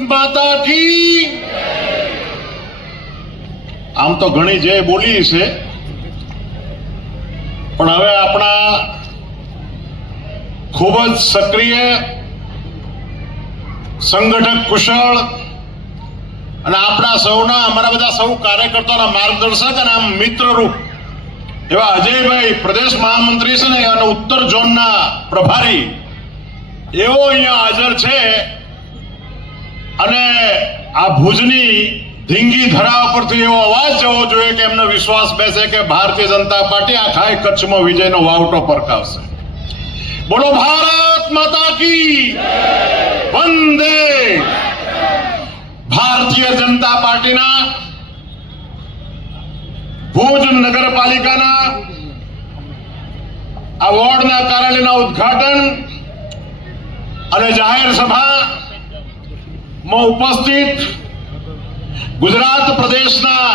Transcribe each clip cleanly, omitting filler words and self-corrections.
માતા કી આમ તો ઘણી જય બોલી છે, પણ હવે આપણા ખૂબ જ સક્રિય સંગઠક કુશળ અને આપણા સૌના અમારા બધા સૌ કાર્યકર્તાઓના માર્ગદર્શક અને આમ મિત્રરૂપ એવા અજયભાઈ પ્રદેશ મહામંત્રી છે ને અને ઉત્તર ઝોનના પ્રભારી એવો અહીંયા હાજર છે અને આ ભુજની ધીંગી ધરા પરથી એવો અવાજ જવો જોઈએ કે એમને વિશ્વાસ બેસે કે ભારતીય જનતા પાર્ટી આખા કચ્છમાં વિજયનો વાવટો પરકાવશે. બોલો ભારત માતા કી વંદે. ભારતીય જનતા પાર્ટીના ભુજ નગરપાલિકાના આ વોર્ડના કાર્યાલયના ઉદ્ઘાટન અને જાહેર સભામાં ઉપસ્થિત ગુજરાત પ્રદેશના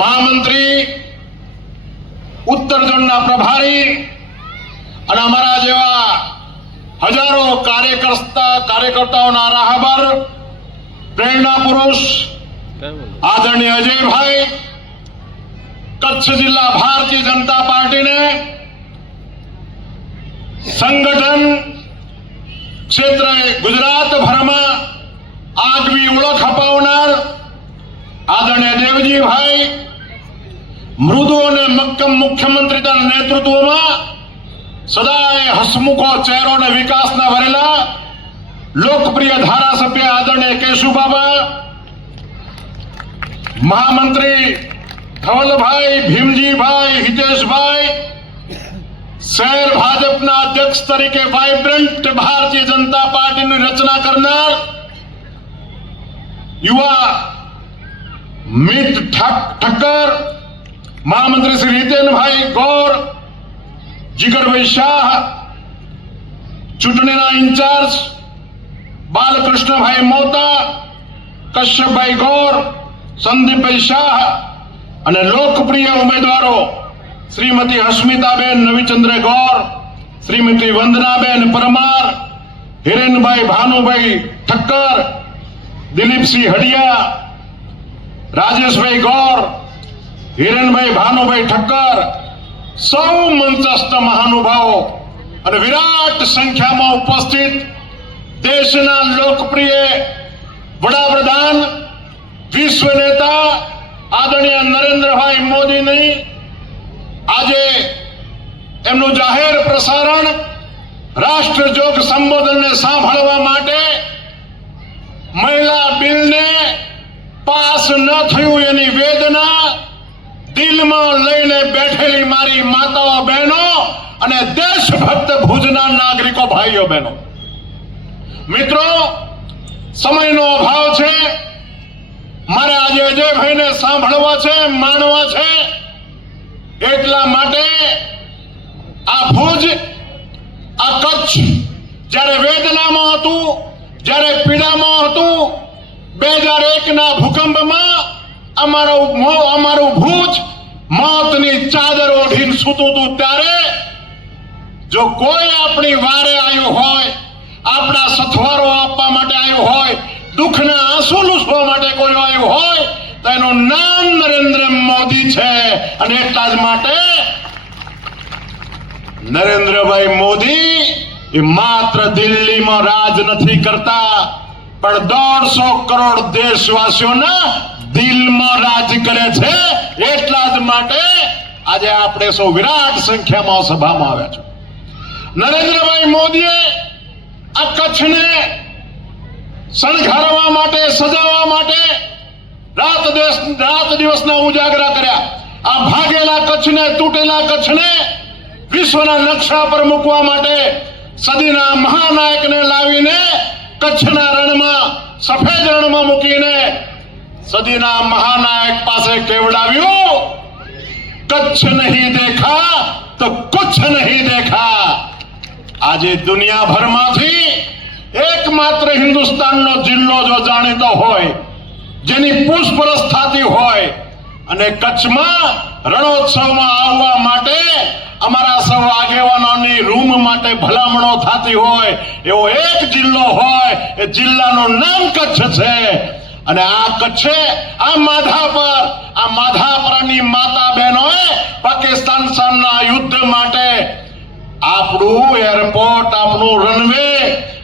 મહામંત્રી, ઉત્તર ઝોનના પ્રભારી અને અમારા જેવા હજારો કાર્યકર્તાઓના રાહબર, પ્રેરણા પુરુષ આદરણીય અજયભાઈ, કચ્છ જિલ્લા ભારતીય જનતા પાર્ટીને સંગઠન ક્ષેત્રે ગુજરાતભરમાં આગવી ઓળખ અપાવનાર આદરણીય દેવજીભાઈ, મૃદુ અને મક્કમ મુખ્યમંત્રીના નેતૃત્વમાં સદાય હસમુખો ચહેરો અને વિકાસના ભરેલા લોકપ્રિય ધારાસભ્ય આદરણીય કેશુબાબા, મહામંત્રી ધવલભાઈ, ભીમજીભાઈ, હિતેશભાઈ, શહેર ભાજપના અધ્યક્ષ તરીકે વાઇબ્રન્ટ ભારતીય જનતા પાર્ટીની રચના કરનાર યુવા મિત ઠક્કર, મહામંત્રી શ્રી હિતેનભાઈ ગૌર, જીગરભાઈ શાહ, ચૂંટણીના ઇન્ચાર્જ બાલકૃષ્ણભાઈ મોતા, કશ્યપભાઈ ગૌર, સંદીપભાઈ શાહ અને લોકપ્રિય ઉમેદવારો શ્રીમતી હસ્મિતાબેન નવીચંદ્ર ગૌર, શ્રીમતી વંદનાબેન પરમાર, હિરેનભાઈ ભાનુભાઈ ઠક્કર, દિલીપસિંહ હડિયા, રાજેશભાઈ ગૌર, હિરેનભાઈ ભાનુભાઈ ઠક્કર, સૌ મંચસ્થ મહાનુભાવો અને વિરાટ સંખ્યામાં ઉપસ્થિત દેશના લોકપ્રિય વડાપ્રધાન, વિશ્વ નેતા આદરણીય નરેન્દ્રભાઈ મોદીની આજે એમનું જાહેર પ્રસારણ રાષ્ટ્રજોગ સંબોધનને સાંભળવા માટે મહિલા બિલને પાસ ન થયું એની વેદના દિલમાં લઈને બેઠેલી મારી માતાઓ, બહેનો અને દેશભક્ત ભુજના નાગરિકો, ભાઈઓ બહેનો, મિત્રો, સમયનો અભાવ છે. મારે આજે અજયભાઈને સાંભળવા છે, માણવા છે. એટલા માટે આ ભુજ, આ કચ્છ જ્યારે વેદનામાં હતું, જ્યારે પીડામાં હતું, 2001ના ભૂકંપમાં અમારું ભુજ મોતની ચાદર ઓઢીને સૂતું હતું. ત્યારે જો કોઈ આપણી વારે આવ્યું હોય, આપણા સથવારો આપવા માટે આવ્યું હોય, દુઃખના આંસુ લૂછવા માટે કોઈ આવ્યું હોય, તો એનું નામ નરેન્દ્ર મોદી છે. અને એટલા જ માટે નરેન્દ્રભાઈ મોદી એ માત્ર દિલ્હીમાં રાજ નથી કરતા, પણ 150 કરોડ દેશવાસીઓના દિલમાં રાજ કરે છે. એટલા જ માટે આજે આપણે સૌ વિરાટ સંખ્યામાં સભામાં આવ્યા છે. નરેન્દ્રભાઈ મોદીએ આ કચ્છને શણગારવા માટે, સજાવવા માટે રાત દિવસના ઉજાગરા કર્યા. આ ભાગેલા કચ્છને, તૂટેલા કચ્છને વિશ્વના નકશા પર મૂકવા માટે સદીના મહાનાયકને લાવીને કચ્છના રણમાં, સફેદ રણમાં મૂકીને સદીના મહાનાયક પાસે કેવડાવ્યું, કચ્છ નહીં દેખા તો કુછ નહીં દેખા. આજે દુનિયાભરમાંથી એકમાત્ર હિન્દુસ્તાનનો જિલ્લો જો જાણીતો હોય, જેની પૂછપરછ થતી હોય અને કચ્છમાં રણોત્સવમાં આવવા માટે અમારા સૌ આગેવાનોની રૂમ માટે ભલામણો થતી હોય એવો એક જિલ્લો હોય, એ જિલ્લાનું નામ કચ્છ છે. અને આ કચ્છે આ માધાપરની માતા બહેનોએ પાકિસ્તાન સામેના યુદ્ધ માટે આપણું એરપોર્ટ, આપણું રનવે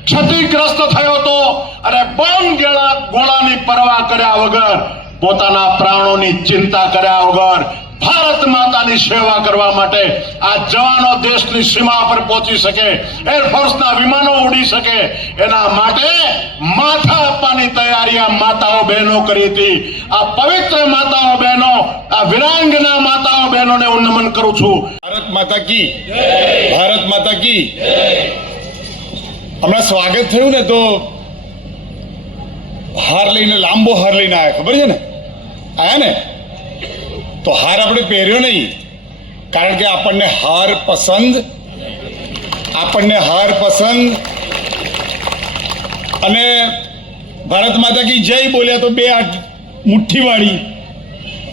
ક્ષતિગ્રસ્ત થયો હતો અને બોમ્બ ગોળાની પરવા કર્યા વગર, પોતાના પ્રાણોની ચિંતા કર્યા વગર ભારત માતાની સેવા કરવા માટે આ જવાનો દેશની સીમા પર પહોંચી શકે, એરફોર્સના વિમાનો ઉડી શકે, એના માટે માથા આપવાની તૈયારી આ માતાઓ બહેનો કરી હતી. આ પવિત્ર માતાઓ બહેનો, આ વિરાંગના માતાઓ બહેનોને હું નમન કરું છું. ભારત માતા કી જય. ભારત માતા કી જય. હમણાં સ્વાગત થયું ને તો હાર લઈને, લાંબો હાર લઈને આવ્યા, ખબર છે ને? આયા ને તો હાર આપણે પહેર્યો નહીં, કારણ કે આપણને હાર પસંદ, અને ભારત માતા કી જય બોલ્યા તો બે હાથ મુઠ્ઠી વાળી,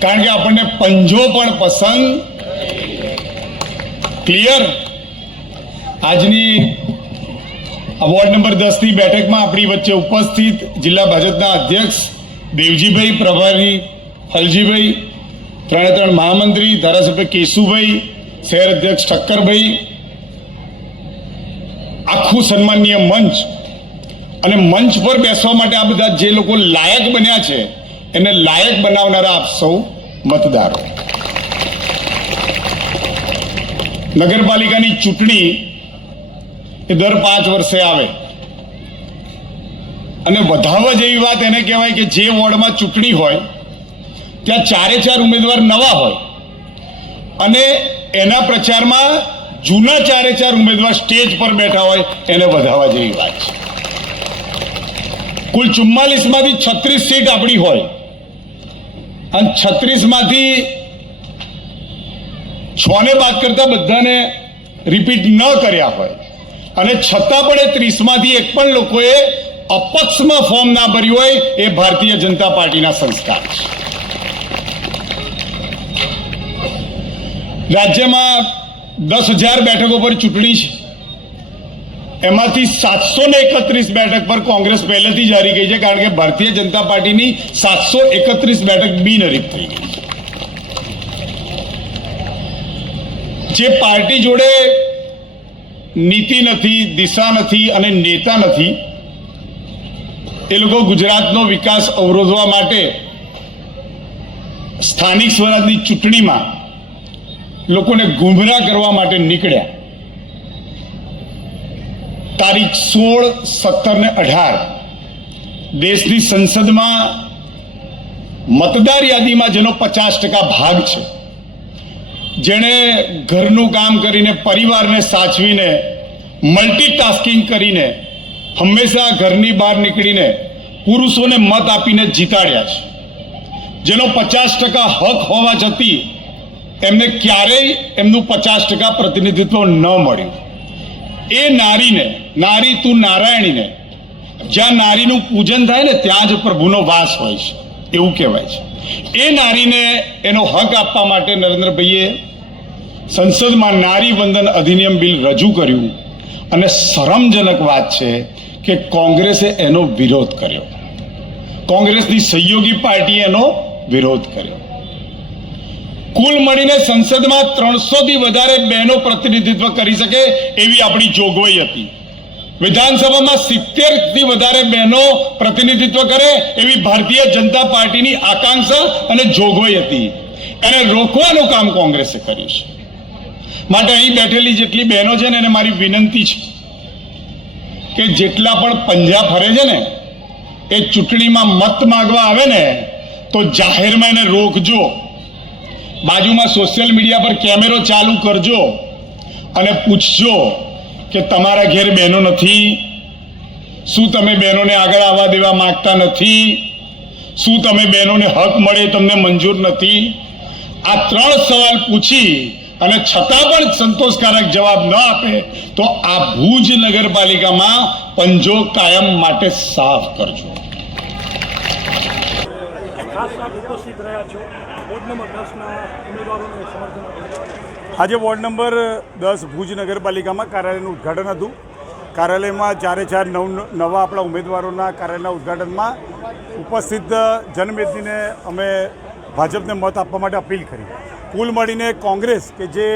કારણ કે આપણને પંજો પણ પસંદ. ક્લિયર? આજની વોર્ડ નંબર 10 ની બેઠકમાં આપણી વચ્ચે ઉપસ્થિત જિલ્લા ભાજપના અધ્યક્ષ દેવજીભાઈ, પ્રભારી ફલજીભાઈ, 3 મહામંત્રી, ધારાસભ્ય કેશુભાઈ, શહેર અધ્યક્ષ ઠક્કરભાઈ, આખું સન્માનીય મંચ અને મંચ પર બેસવા માટે આ બધા જે લોકો લાયક બન્યા છે એને લાયક બનાવનારા આપ સૌ મતદારો. નગરપાલિકાની ચૂંટણી એ દર 5 વર્ષે આવે, અને વધારવા જેવી વાત એને કહેવાય કે જે વોર્ડમાં ચૂંટણી હોય ત્યાં 4 ઉમેદવાર નવા હોય અને એના પ્રચારમાં જૂના 4 ઉમેદવાર સ્ટેજ પર બેઠા હોય, એને વધારવા જેવી વાત છે. કુલ 44 માંથી 36 સીટ આપણી હોય અને 36 માંથી 6 ને બાદ કરતા બધાને રિપીટ ન કર્યા હોય, અને છતાં પણ એ 30 માંથી એક પણ લોકોએ અપક્ષમાં ફોર્મ ના ભર્યું હોય, એ ભારતીય જનતા પાર્ટીના સંસ્કાર છે. રાજ્યમાં 10,000 બેઠકો પર ચૂંટણી છે, એમાંથી 731 બેઠક પર કોંગ્રેસ પહેલેથી જ હારી ગઈ છે, કારણ કે ભારતીય જનતા પાર્ટીની 731 બેઠક બિનહરીફ થઈ ગઈ છે. જે પાર્ટી જોડે નીતિ નથી, દિશા નથી અને નેતા નથી, એ લોકો ગુજરાતનો વિકાસ અવરોધવા માટે સ્થાનિક સ્વરાજની ચૂંટણીમાં લોકોને ગુમરાહ કરવા માટે નીકળ્યા. તારીખ 16, 17 ને 18 દેશની સંસદમાં મતદાર યાદીમાં જેનો 50% ભાગ છે, જેણે ઘરનું કામ કરીને, પરિવારને સાચવીને, મલ્ટીટાસ્કિંગ કરીને, હંમેશા ઘરની બહાર નીકળીને પુરુષોને મત આપીને જીતાડ્યા છે, જેનો 50% હક હોવા છતાં એમને ક્યારેય એમનું 50% પ્રતિનિધિત્વ ન મળ્યું. એ નારીને, નારી તું નારાયણીને, જ્યાં નારીનું પૂજન થાય ને ત્યાં જ પ્રભુનો વાસ હોય છે એવું કહેવાય છે. એ નારીને એનો હક આપવા માટે નરેન્દ્રભાઈએ સંસદમાં નારી વંદન અધિનિયમ બિલ રજૂ કર્યું, અને શરમજનક વાત છે કે કોંગ્રેસે એનો વિરોધ કર્યો. કોંગ્રેસની સહયોગી પાર્ટીએ એનો વિરોધ કર્યો. કુલ મળીને સંસદમાં 300 થી વધારે બહેનો પ્રતિનિધિત્વ કરી શકે એવી આપણી જોગવાઈ હતી. વિધાનસભામાં 70 થી વધારે બહેનો પ્રતિનિધિત્વ કરે એવી ભારતીય જનતા પાર્ટીની આકાંક્ષા અને જોગવાઈ હતી. એને રોકવાનું કામ કોંગ્રેસે કર્યું છે. માટે અહીં બેઠેલી જેટલી બહેનો છે ને, એને મારી વિનંતી છે કે જેટલા પણ પંજા ફરે છે ને, એ ચૂંટણીમાં મત માંગવા આવે ને તો જાહેરમાં એને રોકજો, બાજુમાં સોશિયલ મીડિયા પર કેમેરો ચાલુ કરજો અને પૂછજો કે તમારા ઘેર બહેનો નથી? શું તમે બહેનોને આગળ આવવા દેવા માંગતા નથી? શું તમે બહેનોને હક મળે તમને મંજૂર નથી? આ 3 સવાલ પૂછી અને છતાં પણ સંતોષકારક જવાબ ન આપે તો આ ભુજ નગરપાલિકામાં પંજો કાયમ માટે સાફ કરજો. ખાસ આપ ઉપસ્થિત રહ્યા છો વોર્ડ નંબર 10ના ઉમેદવારોને સમર્થન આજે વોર્ડ નંબર 10 ભુજ નગરપાલિકામાં કાર્યાલયનું ઉદ્ઘાટન હતું. કાર્યાલયમાં ચારે ચાર નવા આપણા ઉમેદવારોના કાર્યાલયના ઉદ્ઘાટનમાં ઉપસ્થિત જનમેદનીને અમે ભાજપને મત આપવા માટે અપીલ કરી. કુલ મળીને કોંગ્રેસ કે જે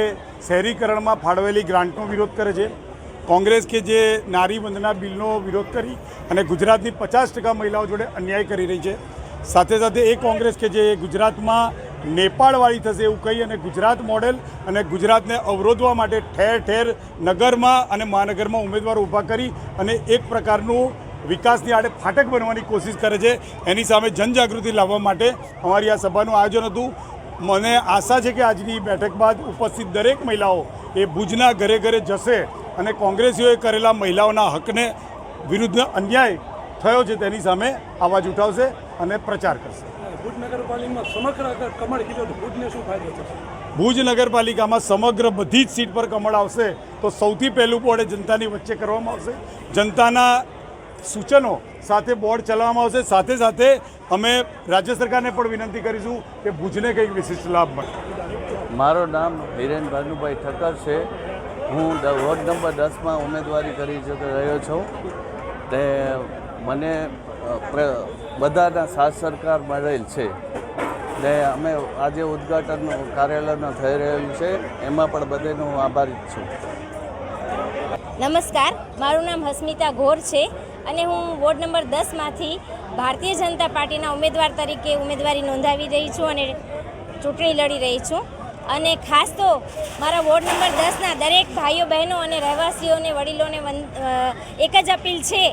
શહેરીકરણમાં ફાળવેલી ગ્રાન્ટનો વિરોધ કરે છે, કોંગ્રેસ કે જે નારી વંદના બિલનો વિરોધ કરી અને ગુજરાતની 50% મહિલાઓ જોડે અન્યાય કરી રહી છે, સાથે સાથે એ કોંગ્રેસ કે જે ગુજરાતમાં નેપાળવાળી થશે એવું કહી અને ગુજરાત મોડેલ અને ગુજરાતને અવરોધવા માટે ઠેર ઠેર નગરમાં અને મહાનગરમાં ઉમેદવારો ઊભા કરી અને એક પ્રકારનું વિકાસની આડે ફાટક બનવાની કોશિશ કરે છે. એની સામે જનજાગૃતિ લાવવા માટે અમારી આ સભાનું આયોજન હતું. મને આશા છે કે આજની બેઠક બાદ ઉપસ્થિત દરેક મહિલાઓ એ ભુજના ઘરે ઘરે જશે અને કોંગ્રેસીઓએ કરેલા મહિલાઓના હકને વિરુદ્ધ અન્યાય થયો છે તેની સામે અવાજ ઉઠાવશે અને પ્રચાર કરશે. ભુજ નગરપાલિકામાં સમગ્ર અગર કમળ કીધો તો ભુજને શું ફાયદો થશે? ભુજ નગરપાલિકામાં સમગ્ર બધી જ સીટ પર કમળ આવશે તો સૌથી પહેલું બોર્ડ જનતાની વચ્ચે કરવામાં આવશે. જનતાના સૂચનો સાથે બોર્ડ ચલાવવામાં આવશે. સાથે સાથે અમે રાજ્ય સરકારને પણ વિનંતી કરીશું કે ભુજને કંઈક વિશિષ્ટ લાભ મળે. મારું નામ હિરેન ભાનુભાઈ ઠક્કર છે. હું વોર્ડ નંબર 10માં ઉમેદવારી કરી રહ્યો છું. તે મને બધાના સાથ સરકાર મળેલ છે. ને અમે આજે ઉદ્ઘાટન કાર્યાલયનું થઈ રહેલું છે, એમાં પણ બધાનો આભારી છું. નમસ્કાર, મારું નામ હસ્મિતા ઘોર છે અને હું વોર્ડ નંબર 10માંથી ભારતીય જનતા પાર્ટીના ઉમેદવાર તરીકે ઉમેદવારી નોંધાવી રહી છું અને ચૂંટણી લડી રહી છું. અને ખાસ તો મારા વોર્ડ નંબર 10ના દરેક ભાઈઓ બહેનો અને રહેવાસીઓને વડીલોને એક જ અપીલ છે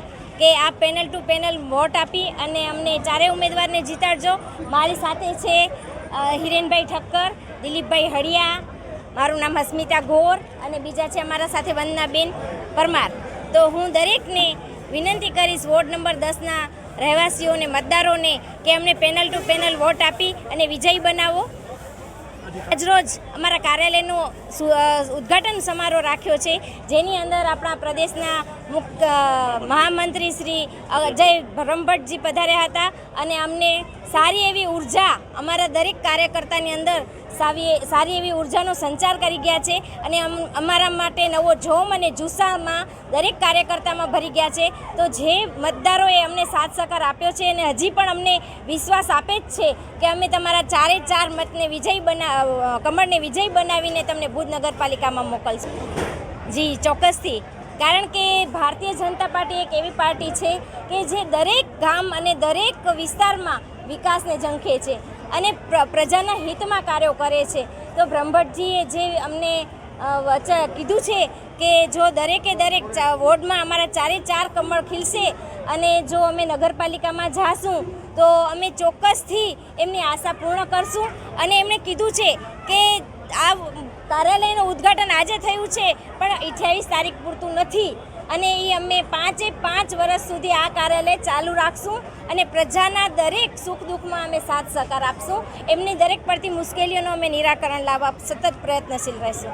કે આ પેનલ ટુ પેનલ વોટ આપી અને અમને ચારેય ઉમેદવારને જીતાડજો. મારી સાથે છે હિરેનભાઈ ઠક્કર, દિલીપભાઈ હળિયા, મારું નામ હસ્મિતા ઘોર અને બીજા છે અમારા સાથે વંદનાબેન પરમાર. તો હું દરેકને વિનંતી કરીશ, વોર્ડ નંબર 10ના રહેવાસીઓને, મતદારોને, કે અમને પેનલ ટુ પેનલ વોટ આપી અને વિજયી બનાવો. આજરોજ અમારા કાર્યાલયનો ઉદ્ઘાટન સમારોહ રાખ્યો છે, જેની અંદર આપણા પ્રદેશના મહામંત્રી શ્રી અજય બ્રહ્મભટ્ટજી પધાર્યા હતા અને અમને સારી એવી ઉર્જા અમારા દરેક કાર્યકર્તાની અંદર સારી એવી ઉર્જાનો સંચાર કરી ગયા છે અને અમારા માટે નવો જોમ અને જુસ્સામાં દરેક કાર્યકર્તામાં ભરી ગયા છે. તો જે મતદારોએ અમને સાથ સહકાર આપ્યો છે અને હજી પણ અમને વિશ્વાસ આપે જ છે કે અમે તમારા ચારે ચાર મતને કમળને વિજય બનાવીને તમને ભુજ નગરપાલિકામાં મોકલશું. જી, ચોક્કસથી. કારણ કે ભારતીય જનતા પાર્ટી એક એવી પાર્ટી છે કે જે દરેક ગામ અને દરેક વિસ્તારમાં વિકાસને ઝંખે છે અને પ્રજાના હિતમાં કાર્યો કરે છે. તો બ્રહ્મભટ્ટજીએ જે અમને કીધું છે કે જો દરેકે દરેક વોર્ડમાં અમારા ચારે ચાર કમળ ખીલશે અને જો અમે નગરપાલિકામાં જાશું તો અમે ચોક્કસથી એમની આશા પૂર્ણ કરશું. અને એમણે કીધું છે કે આ કાર્યાલયનું ઉદ્ઘાટન આજે થયું છે પણ 28 તારીખ પૂરતું નથી અને એ અમે 5 વર્ષ સુધી આ કાર્યાલય ચાલુ રાખશું અને પ્રજાના દરેક સુખ દુઃખમાં અમે સાથ સહકાર આપશું. એમની દરેક પડતી મુશ્કેલીઓનો અમે નિરાકરણ લાવવા સતત પ્રયત્નશીલ રહીશું.